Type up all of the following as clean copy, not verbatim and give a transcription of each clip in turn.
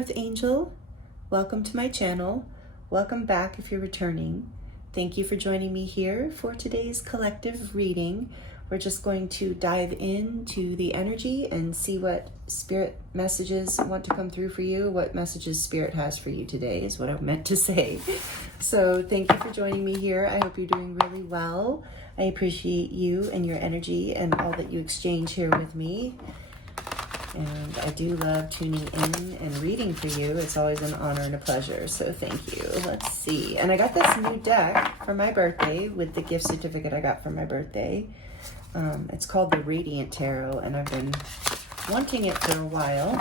Earth Angel. Welcome to my channel. Welcome back if you're returning. Thank you for joining me here for today's collective reading. We're just going to dive into the energy and see what spirit messages want to come through for you. What messages spirit has for you today is what I meant to say. So thank you for joining me here. I hope you're doing really well. I appreciate you and your energy and all that you exchange here with me. And I do love tuning in and reading for you. It's always an honor and a pleasure. So thank you. Let's see. And I got this new deck for my birthday with the gift certificate I got for my birthday. It's called the Radiant Tarot, and I've been wanting it for a while.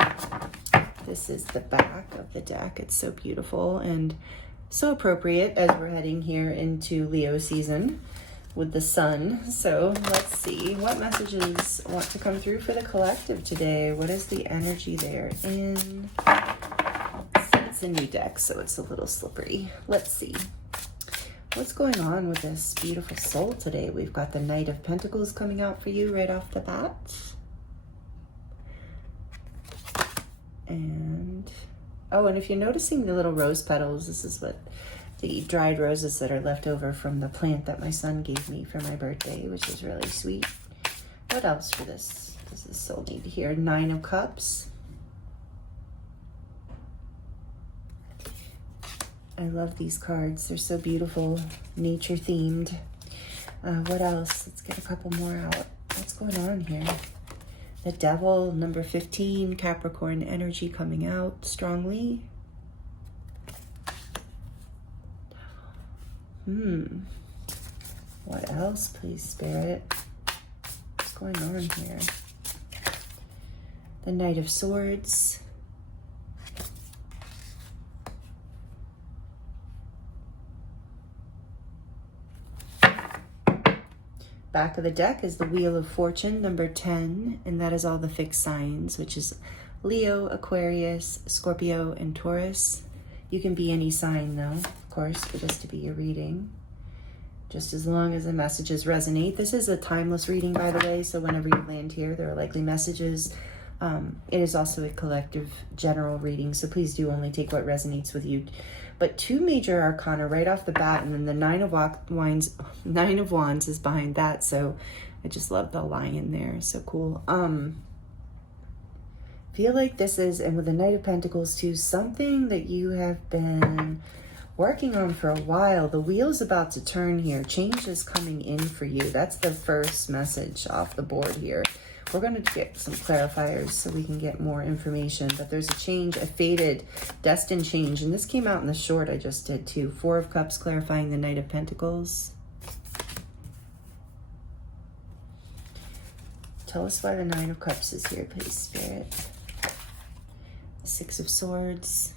This is the back of the deck. It's so beautiful and so appropriate as we're heading here into Leo season with the sun. So let's see what messages want to come through for the collective today. What is the energy there in? It's a new deck, so it's a little slippery. Let's see. What's going on with this beautiful soul today? We've got the Knight of Pentacles coming out for you right off the bat. And, oh, and if you're noticing the little rose petals, this is what the dried roses that are left over from the plant that my son gave me for my birthday, which is really sweet. What else for this? Does this soul need to hear? Nine of Cups. I love these cards. They're so beautiful, nature themed. What else? Let's get a couple more out. What's going on here? The Devil, number 15, Capricorn energy coming out strongly. What else, please, Spirit? What's going on here? The Knight of Swords. Back of the deck is the Wheel of Fortune, number 10, and that is all the fixed signs, which is Leo, Aquarius, Scorpio, and Taurus. You can be any sign, though, of course, for this to be your reading, just as long as the messages resonate. This is a timeless reading, by the way, so whenever you land here, there are likely messages. It is also a collective general reading, so please do only take what resonates with you. But two major arcana right off the bat, and then the Nine of Wands is behind that, so I just love the lion there. So cool. Feel like this is, and with the Knight of Pentacles too, something that you have been working on for a while. The wheel's about to turn here. Change is coming in for you. That's the first message off the board here. We're going to get some clarifiers so we can get more information, but there's a change, a fated, destined change, and this came out in the short I just did too. Four of Cups clarifying the Knight of Pentacles. Tell us why the Nine of Cups is here, please, Spirit. The Six of Swords.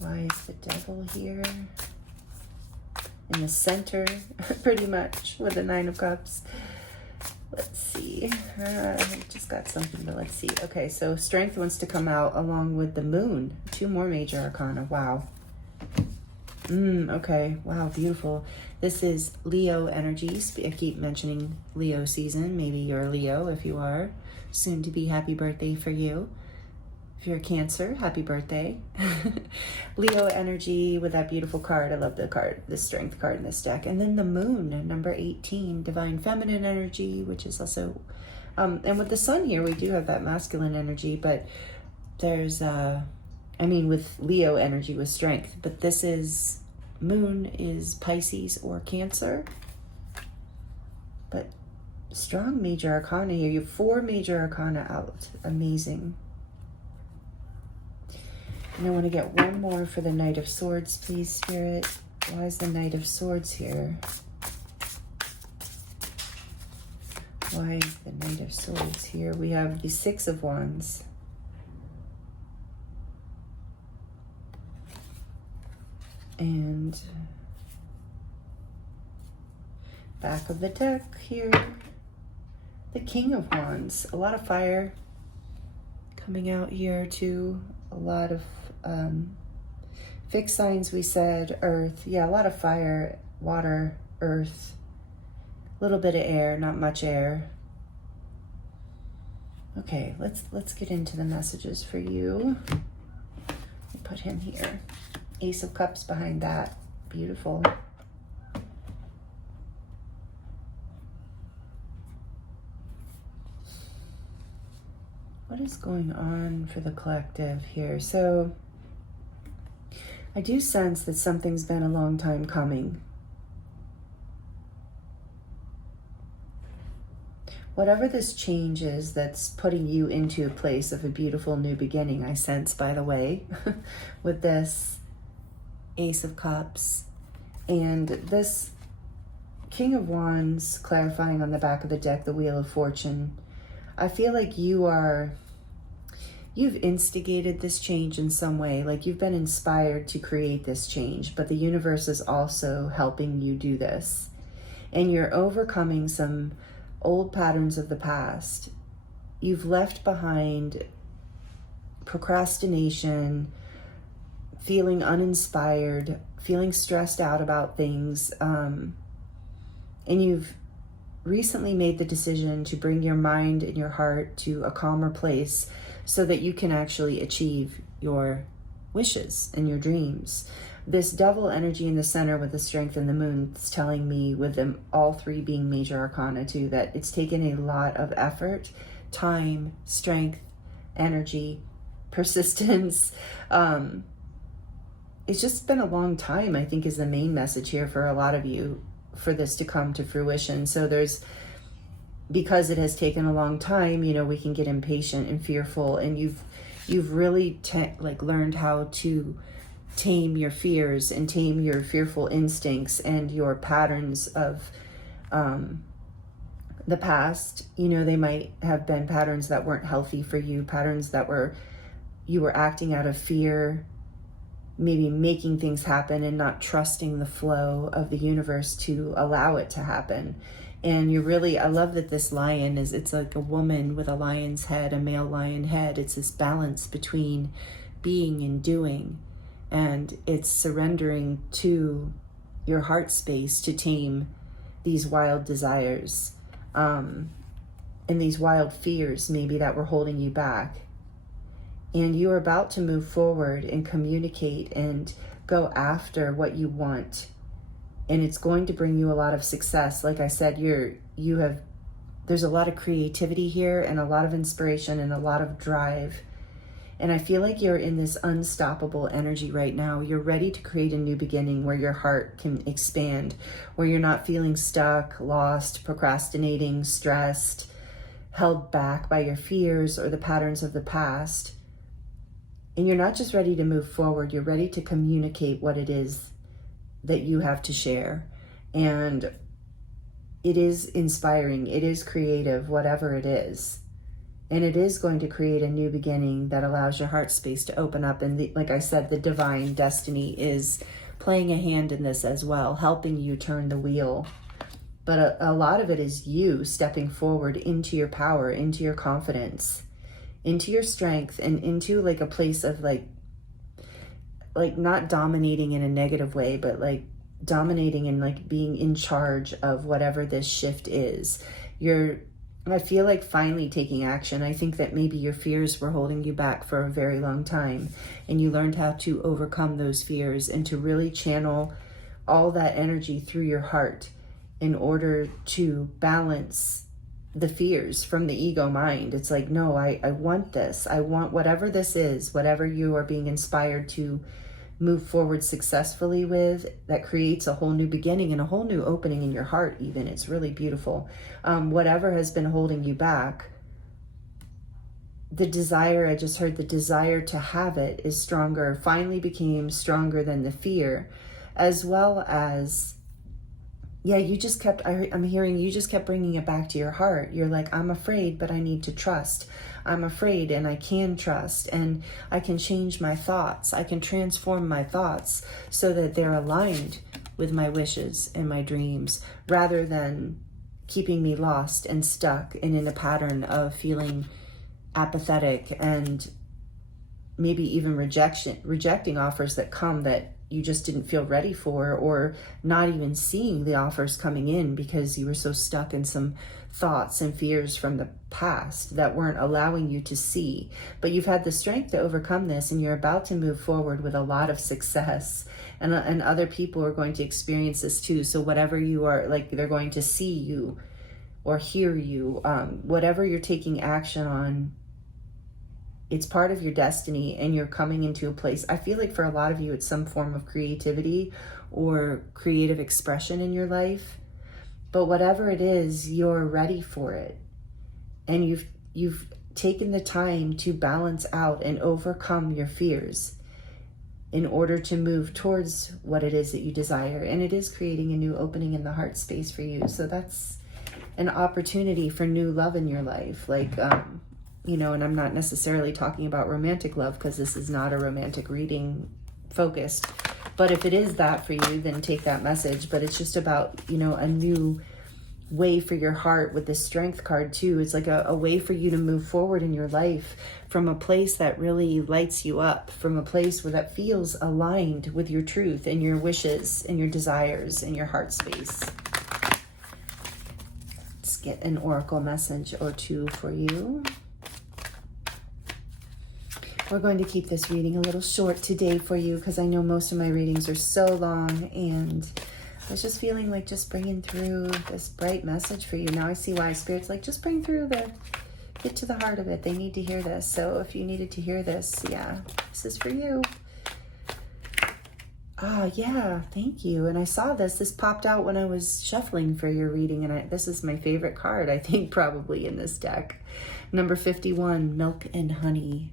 Why is the Devil here? In the center, pretty much, with the Nine of Cups. Let's see. I just got something, but let's see. Okay, so Strength wants to come out along with the Moon. Two more major arcana. Wow. Okay. Wow, beautiful. This is Leo energies. I keep mentioning Leo season. Maybe you're a Leo if you are. Soon to be happy birthday for you. If you're a Cancer, happy birthday. Leo energy with that beautiful card. I love the card, the Strength card in this deck. And then the Moon, number 18, Divine Feminine energy, which is also, and with the Sun here, we do have that masculine energy, but there's, with Leo energy with Strength, but this is, Moon is Pisces or Cancer. But strong major arcana here. You have four major arcana out. Amazing. And I want to get one more for the Knight of Swords, please, Spirit. Why is the Knight of Swords here? Why is the Knight of Swords here? We have the Six of Wands. And back of the deck here, the King of Wands. A lot of fire coming out here too. A lot of fixed signs, we said. Earth, yeah, a lot of fire, water, earth, a little bit of air, not much air. Okay, let's get into the messages for you. Put him here. Ace of Cups behind that. Beautiful. What is going on for the collective here? So I do sense that something's been a long time coming. Whatever this change is that's putting you into a place of a beautiful new beginning, I sense, by the way, with this Ace of Cups and this King of Wands clarifying on the back of the deck, the Wheel of Fortune. I feel like you've instigated this change in some way, like you've been inspired to create this change, but the universe is also helping you do this. And you're overcoming some old patterns of the past. You've left behind procrastination, feeling uninspired, feeling stressed out about things, and you've recently made the decision to bring your mind and your heart to a calmer place so that you can actually achieve your wishes and your dreams. This devil energy in the center with the strength and the moon is telling me, with them all three being major arcana too, that it's taken a lot of effort, time, strength, energy, persistence. It's just been a long time, I think, is the main message here for a lot of you, for this to come to fruition. So because it has taken a long time, we can get impatient and fearful, and you've really learned how to tame your fears and tame your fearful instincts and your patterns of the past. They might have been patterns that weren't healthy for you, patterns that you were acting out of fear, maybe making things happen and not trusting the flow of the universe to allow it to happen. And I love that this lion it's like a woman with a lion's head, a male lion head. It's this balance between being and doing. And it's surrendering to your heart space to tame these wild desires, and these wild fears maybe that were holding you back. And you're about to move forward and communicate and go after what you want. And it's going to bring you a lot of success. Like I said, there's a lot of creativity here and a lot of inspiration and a lot of drive. And I feel like you're in this unstoppable energy right now. You're ready to create a new beginning where your heart can expand, where you're not feeling stuck, lost, procrastinating, stressed, held back by your fears or the patterns of the past. And you're not just ready to move forward, you're ready to communicate what it is that you have to share. And it is inspiring, it is creative, whatever it is. And it is going to create a new beginning that allows your heart space to open up. And like I said, the divine destiny is playing a hand in this as well, helping you turn the wheel. But a lot of it is you stepping forward into your power, into your confidence, into your strength, and into like a place of like not dominating in a negative way, but like dominating and like being in charge of whatever this shift is. I feel like finally taking action. I think that maybe your fears were holding you back for a very long time, and you learned how to overcome those fears and to really channel all that energy through your heart in order to balance the fears from the ego mind. It's like, no, I want this. I want whatever this is, whatever you are being inspired to move forward successfully with, that creates a whole new beginning and a whole new opening in your heart even. It's really beautiful. Whatever has been holding you back, the desire, I just heard the desire to have it is stronger, finally became stronger than the fear, as well as, yeah, I'm hearing you just kept bringing it back to your heart. You're like, I'm afraid, but I need to trust. I'm afraid and I can trust, and I can change my thoughts. I can transform my thoughts so that they're aligned with my wishes and my dreams, rather than keeping me lost and stuck and in a pattern of feeling apathetic and maybe even rejecting offers that come that you just didn't feel ready for, or not even seeing the offers coming in because you were so stuck in some thoughts and fears from the past that weren't allowing you to see. But you've had the strength to overcome this, and you're about to move forward with a lot of success, and other people are going to experience this too. So whatever you are, like, they're going to see you or hear you, whatever you're taking action on, it's part of your destiny, and you're coming into a place. I feel like for a lot of you, it's some form of creativity or creative expression in your life. But whatever it is, you're ready for it. And you've taken the time to balance out and overcome your fears in order to move towards what it is that you desire. And it is creating a new opening in the heart space for you. So that's an opportunity for new love in your life. Like, and I'm not necessarily talking about romantic love, because this is not a romantic reading focused. But if it is that for you, then take that message. But it's just about, a new way for your heart with this strength card too. It's like a way for you to move forward in your life from a place that really lights you up, from a place where that feels aligned with your truth and your wishes and your desires and your heart space. Let's get an oracle message or two for you. We're going to keep this reading a little short today for you, because I know most of my readings are so long, and I was just feeling like just bringing through this bright message for you. Now I see why Spirit's like, just bring through get to the heart of it. They need to hear this. So if you needed to hear this, yeah, this is for you. Yeah, thank you. And I saw this popped out when I was shuffling for your reading, and this is my favorite card, I think, probably in this deck. Number 51, Milk and Honey.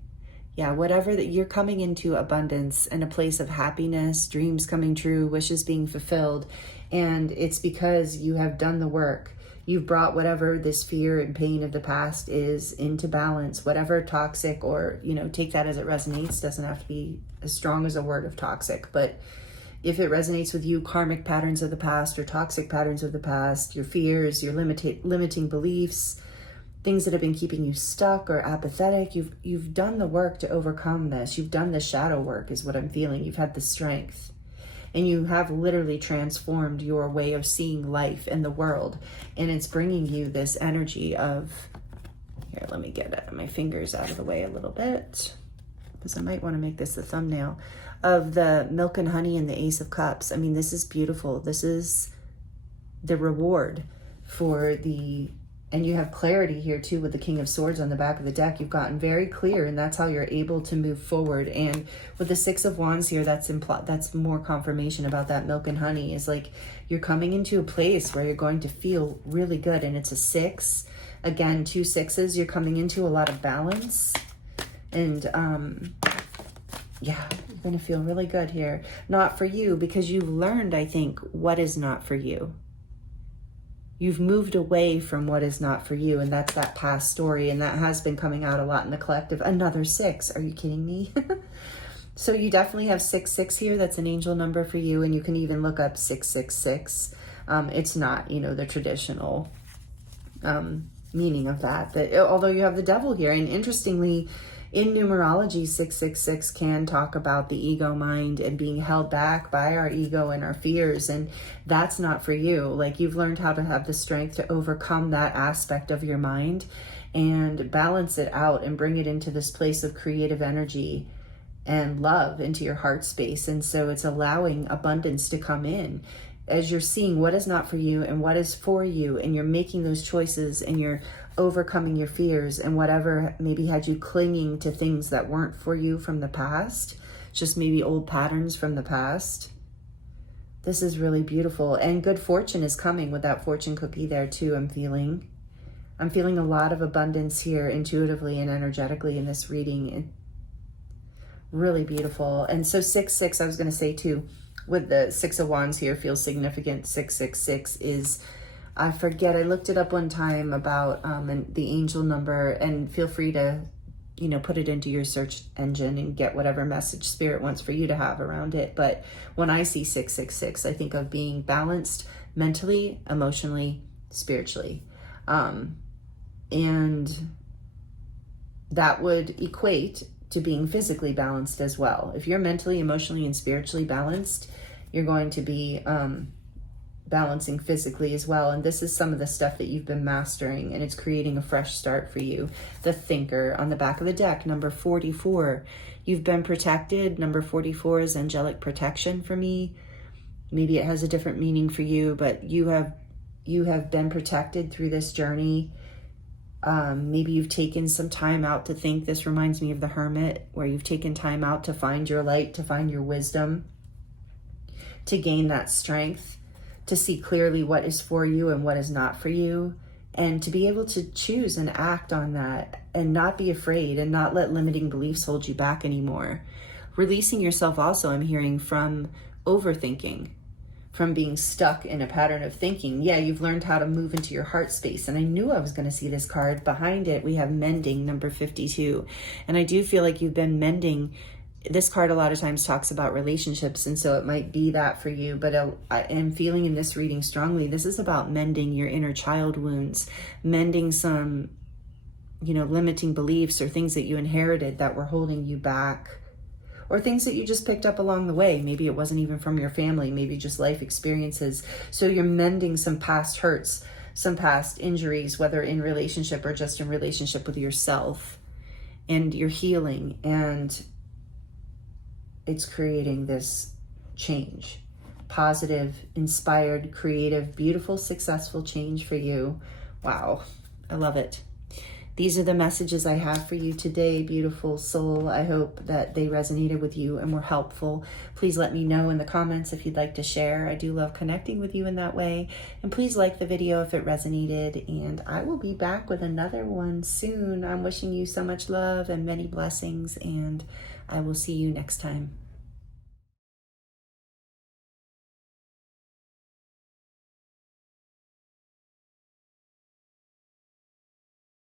Yeah, whatever that you're coming into abundance and a place of happiness, dreams coming true, wishes being fulfilled. And it's because you have done the work. You've brought whatever this fear and pain of the past is into balance, whatever toxic, or, take that as it resonates. Doesn't have to be as strong as a word of toxic, but if it resonates with you, karmic patterns of the past or toxic patterns of the past, your fears, your limiting beliefs, things that have been keeping you stuck or apathetic, you've done the work to overcome this. You've done the shadow work is what I'm feeling. You've had the strength, and you have literally transformed your way of seeing life and the world. And it's bringing you this energy of, here, let me get my fingers out of the way a little bit, because I might want to make this the thumbnail, of the Milk and Honey and the Ace of Cups. I mean, this is beautiful. This is the reward for and you have clarity here too with the King of Swords on the back of the deck. You've gotten very clear, and that's how you're able to move forward. And with the Six of Wands here, that's more confirmation about that Milk and Honey. Is like you're coming into a place where you're going to feel really good. And it's a 6. Again, 2 6s. You're coming into a lot of balance. And yeah, you're going to feel really good here. Not for you, because you've learned, I think, what is not for you. You've moved away from what is not for you, and that's that past story, and that has been coming out a lot in the collective. Another 6. Are you kidding me? So you definitely have 666 here. That's an angel number for you, and you can even look up 666. It's not, the traditional meaning of that. Although you have the devil here, and interestingly, in numerology, 666 can talk about the ego mind and being held back by our ego and our fears. And that's not for you. Like, you've learned how to have the strength to overcome that aspect of your mind and balance it out and bring it into this place of creative energy and love into your heart space. And so it's allowing abundance to come in as you're seeing what is not for you and what is for you. And you're making those choices, and you're overcoming your fears and whatever maybe had you clinging to things that weren't for you from the past, just maybe old patterns from the past. This is really beautiful, and good fortune is coming with that fortune cookie there too. I'm feeling a lot of abundance here intuitively and energetically in this reading. Really beautiful. And so 666, I was going to say too, with the 6 of Wands here, feels significant. 666 is, I forget, I looked it up one time about the angel number, and feel free to, put it into your search engine and get whatever message Spirit wants for you to have around it. But when I see 666, I think of being balanced mentally, emotionally, spiritually. And that would equate to being physically balanced as well. If you're mentally, emotionally, and spiritually balanced, you're going to be balancing physically as well. And this is some of the stuff that you've been mastering, and it's creating a fresh start for you. The Thinker on the back of the deck, number 44. You've been protected. Number 44 is angelic protection for me. Maybe it has a different meaning for you, but you have been protected through this journey. Maybe you've taken some time out to think. This reminds me of the Hermit, where you've taken time out to find your light, to find your wisdom, to gain that strength, to see clearly what is for you and what is not for you, and to be able to choose and act on that and not be afraid and not let limiting beliefs hold you back anymore. Releasing yourself also, I'm hearing, from overthinking, from being stuck in a pattern of thinking. Yeah, you've learned how to move into your heart space. And I knew I was going to see this card. Behind it, we have mending, number 52. And I do feel like you've been mending. This card a lot of times talks about relationships, and so it might be that for you. But I am feeling in this reading strongly, this is about mending your inner child wounds, mending some, limiting beliefs or things that you inherited that were holding you back, or things that you just picked up along the way. Maybe it wasn't even from your family, maybe just life experiences. So you're mending some past hurts, some past injuries, whether in relationship or just in relationship with yourself, and you're healing, and it's creating this change. Positive, inspired, creative, beautiful, successful change for you. Wow, I love it. These are the messages I have for you today, beautiful soul. I hope that they resonated with you and were helpful. Please let me know in the comments if you'd like to share. I do love connecting with you in that way. And please like the video if it resonated. And I will be back with another one soon. I'm wishing you so much love and many blessings, and I will see you next time.